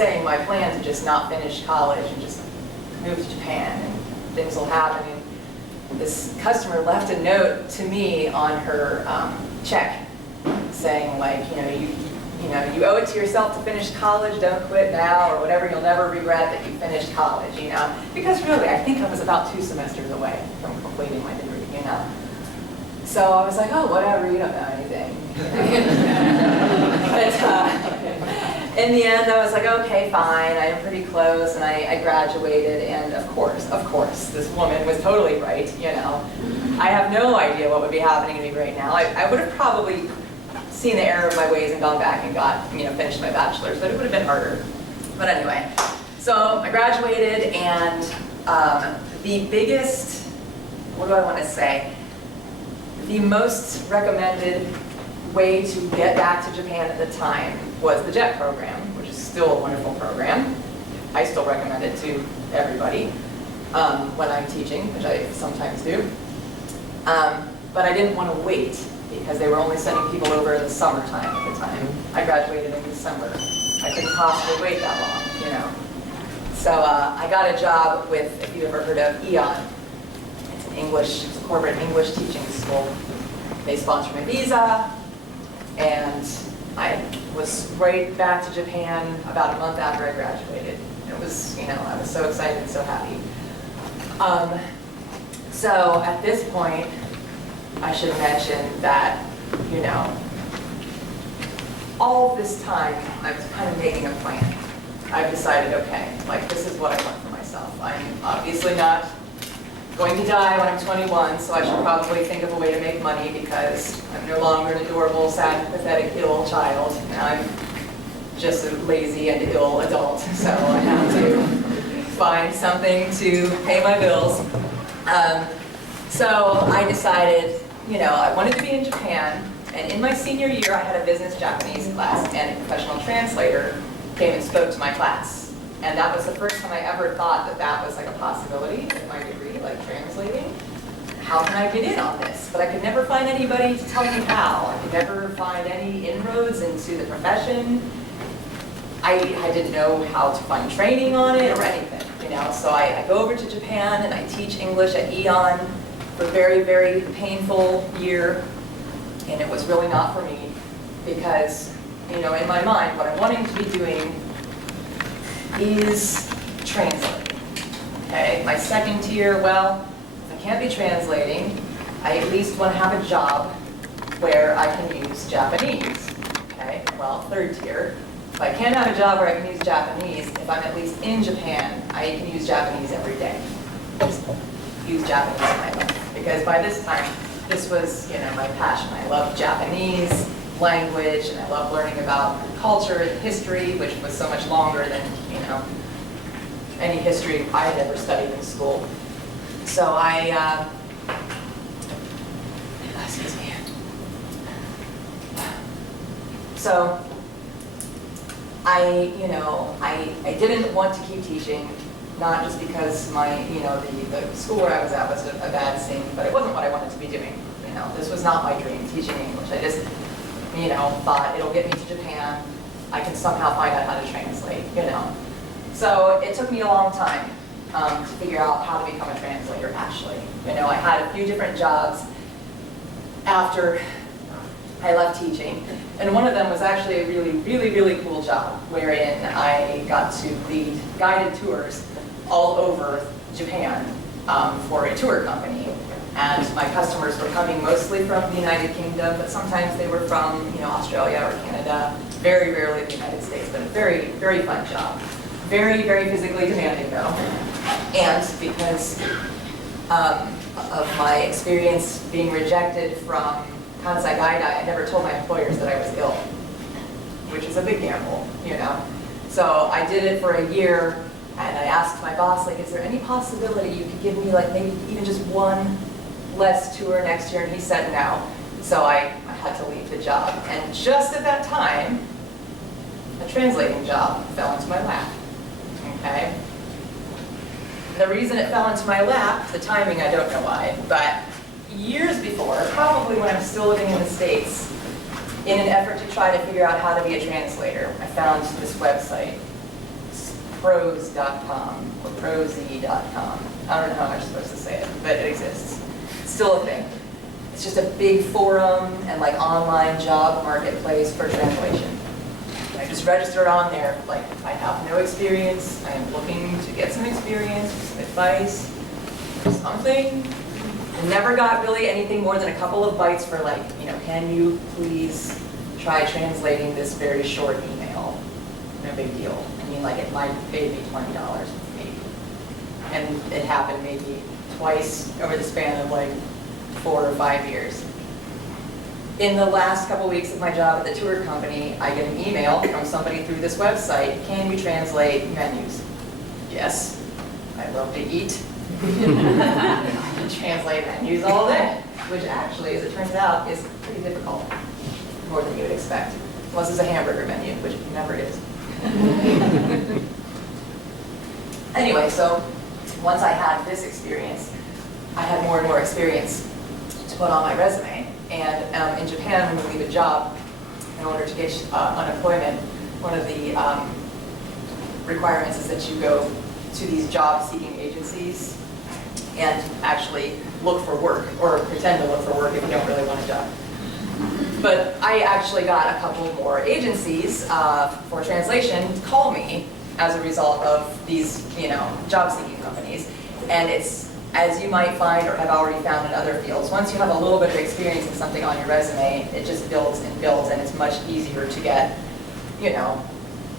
saying my plan to just not finish college and just move to Japan and things will happen. And this customer left a note to me on her check saying, like, you owe it to yourself to finish college, don't quit now, or whatever, you'll never regret that you finished college, Because really, I think I was about 2 semesters away from completing my degree, So I was like, oh, whatever, you don't know anything. But in the end, I was like, okay, fine, I'm pretty close, and I graduated, and of course, this woman was totally right, I have no idea what would be happening to me right now. I would have probably seen the error of my ways and gone back and finished my bachelor's, but it would have been harder. But anyway, so I graduated, and the biggest, what do I want to say? The most recommended way to get back to Japan at the time was the JET program, which is still a wonderful program. I still recommend it to everybody when I'm teaching, which I sometimes do. But I didn't want to wait because they were only sending people over in the summertime at the time. I graduated in December. I couldn't possibly wait that long, So I got a job with, if you ever heard of OHJAN. It's a corporate English teaching school. They sponsored my visa, and I was right back to Japan about a month after I graduated. It was, I was so excited and so happy. So at this point, I should mention that, all this time, I was kind of making a plan. I've decided, okay, this is what I want for myself. I'm obviously not going to die when I'm 21, so I should probably think of a way to make money because I'm no longer an adorable, sad, pathetic, ill child. I'm just a lazy and ill adult, so I have to find something to pay my bills. So I decided, I wanted to be in Japan, and in my senior year I had a business Japanese class, and a professional translator came and spoke to my class. And that was the first time I ever thought that that was a possibility in my degree, translating. How can I get in on this? But I could never find anybody to tell me how. I could never find any inroads into the profession. I didn't know how to find training on it or anything, So I go over to Japan and I teach English at OHJAN for a very, very painful year. And it was really not for me because, in my mind, what I'm wanting to be doing is translating. Okay, my second tier, well, if I can't be translating, I at least want to have a job where I can use Japanese. Okay, well, third tier, if I can't have a job where I can use Japanese, if I'm at least in Japan, I can use Japanese every day. Just use Japanese in my life. Because by this time, this was, my passion. I love Japanese language, and I love learning about culture and history, which was so much longer than, any history I had ever studied in school. So excuse me. So I didn't want to keep teaching, not just because my, the school where I was at was a bad scene, but it wasn't what I wanted to be doing. This was not my dream, teaching English. I just, thought it'll get me to Japan. I can somehow find out how to translate, So it took me a long time to figure out how to become a translator, actually. I had a few different jobs after I left teaching. And one of them was actually a really, really, really cool job, wherein I got to lead guided tours all over Japan for a tour company. And my customers were coming mostly from the United Kingdom, but sometimes they were from Australia or Canada, very rarely the United States, but a very, very fun job. Very, very physically demanding though. And because of my experience being rejected from Kansai Gaidai, I never told my employers that I was ill, which is a big gamble, So I did it for a year, and I asked my boss, is there any possibility you could give me maybe even just one less tour next year? And he said no. So I had to leave the job. And just at that time, a translating job fell into my lap. Okay? The reason it fell into my lap, the timing, I don't know why, but years before, probably when I was still living in the States, in an effort to try to figure out how to be a translator, I found this website prose.com or prosy.com. I don't know how I'm supposed to say it, but it exists. It's still a thing. It's just a big forum and like online job marketplace for translation. I just registered on there, like I have no experience, I am looking to get some experience, some advice, or something. I never got really anything more than a couple of bites for like, can you please try translating this very short email? No big deal. I mean, like it might pay me $20 maybe. And it happened maybe twice over the span of like 4 or 5 years. In the last couple weeks of my job at the tour company, I get an email from somebody through this website. Can you translate menus? Yes, I love to eat. I can translate menus all day, which actually, as it turns out, is pretty difficult, more than you would expect. Unless it's a hamburger menu, which it never is. Anyway, so once I had this experience, I had more and more experience to put on my resume. And in Japan, when you leave a job, in order to get unemployment, one of the requirements is that you go to these job-seeking agencies and actually look for work, or pretend to look for work if you don't really want a job. But I actually got a couple more agencies for translation call me as a result of these, job-seeking companies. And it's, as you might find or have already found in other fields, once you have a little bit of experience in something on your resume, it just builds and builds, and it's much easier to get,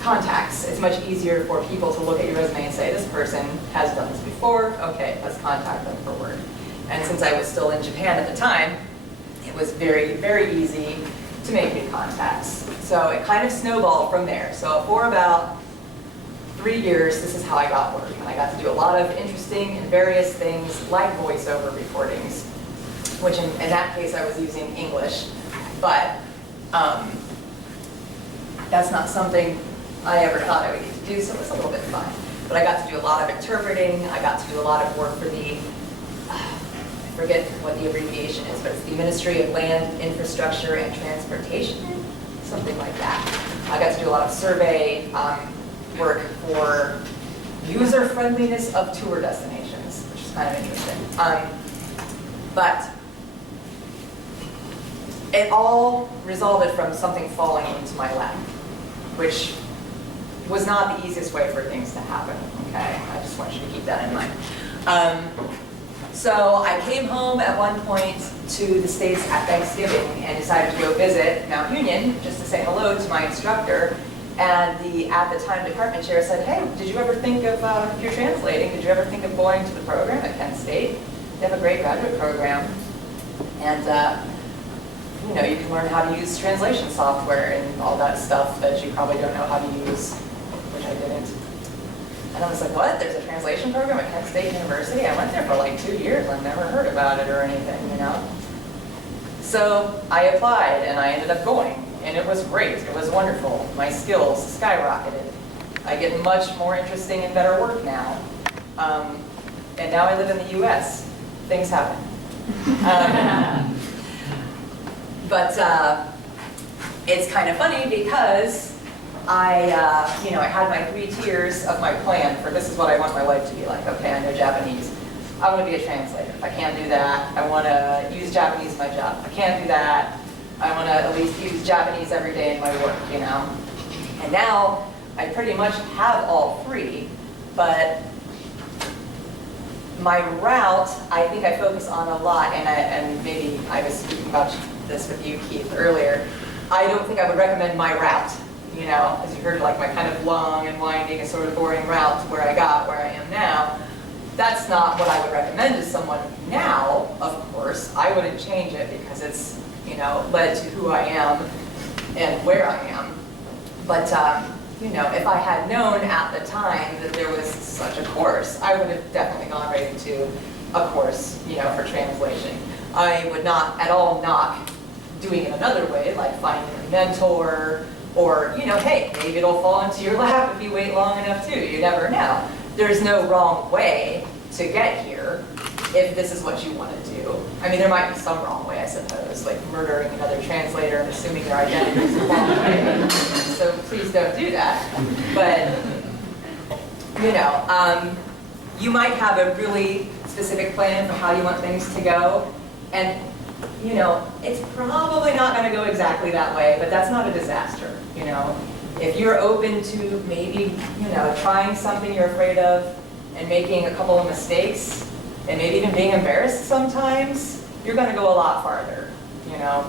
contacts. It's much easier for people to look at your resume and say, this person has done this before, okay, let's contact them for work. And since I was still in Japan at the time, it was very, very easy to make new contacts. So it kind of snowballed from there. So for about 3 years, this is how I got work. And I got to do a lot of interesting and various things like voiceover recordings, which in that case I was using English. But that's not something I ever thought I would get to do, so it was a little bit fun. But I got to do a lot of interpreting. I got to do a lot of work for the, I forget what the abbreviation is, but it's the Ministry of Land, Infrastructure, and Transportation, something like that. I got to do a lot of survey work for user-friendliness of tour destinations, which is kind of interesting. But it all resulted from something falling into my lap, which was not the easiest way for things to happen, okay? I just want you to keep that in mind. So I came home at one point to the States at Thanksgiving and decided to go visit Mount Union just to say hello to my instructor. And the, at the time, department chair said, hey, did you ever think of, if you're translating, did you ever think of going to the program at Penn State? They have a great graduate program. And you can learn how to use translation software and all that stuff that you probably don't know how to use, which I didn't. And I was like, what? There's a translation program at Penn State University? I went there for like 2 years. I've never heard about it or anything, So I applied and I ended up going. And it was great. It was wonderful. My skills skyrocketed. I get much more interesting and better work now. And now I live in the US. Things happen. But it's kind of funny because I had my 3 tiers of my plan for this is what I want my life to be like. Okay, I know Japanese. I want to be a translator. If I can't do that, I want to use Japanese in my job. If I can't do that, I want to at least use Japanese every day in my work, And now I pretty much have all 3, but my route, I think I focus on a lot, and maybe I was speaking about this with you, Keith, earlier. I don't think I would recommend my route, as you heard, like my kind of long and winding and sort of boring route to where I got where I am now. That's not what I would recommend to someone now, of course. I wouldn't change it because it's, led to who I am and where I am. But, if I had known at the time that there was such a course, I would have definitely gone right into a course, for translation. I would not at all knock doing it another way, like finding a mentor, or, hey, maybe it'll fall into your lap if you wait long enough too. You never know. There's no wrong way to get here if this is what you want to do. I mean, there might be some wrong way, I suppose, like murdering another translator and assuming their identity is the wrong way. So please don't do that. But you know, you might have a really specific plan for how you want things to go, and you know, it's probably not going to go exactly that way, but that's not a disaster, you know. If you're open to maybe, you know, trying something you're afraid of and making a couple of mistakes and maybe even being embarrassed sometimes, you're going to go a lot farther, you know.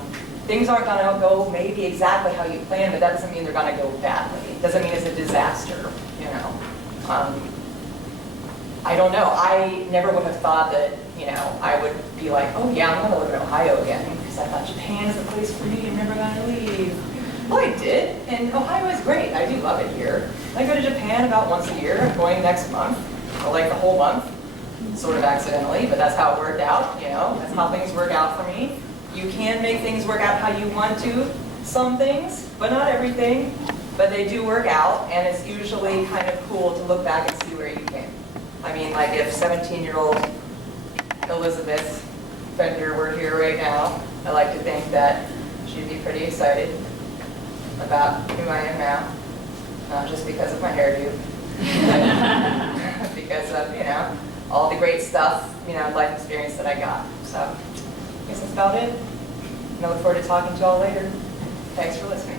Things aren't going to go maybe exactly how you planned, but that doesn't mean they're going to go badly. It doesn't mean it's a disaster, you know. I don't know. I never would have thought that, you know, I would be like, oh yeah, I'm going to live in Ohio again, because I thought Japan is the place for me, I'm never going to leave. Well, I did, and Ohio is great. I do love it here. I go to Japan about once a year. I'm going next month, or like the whole month, sort of accidentally, but that's how it worked out, you know. That's how things work out for me. You can make things work out how you want to, some things, but not everything. But they do work out, and it's usually kind of cool to look back and see where you came. I mean, like if 17-year-old Elizabeth Fender were here right now, I like to think that she'd be pretty excited about who I am now. Not just because of my hairdo, but because of, you know, all the great stuff, you know, life experience that I got. So I guess that's about it. And I look forward to talking to you all later. Thanks for listening.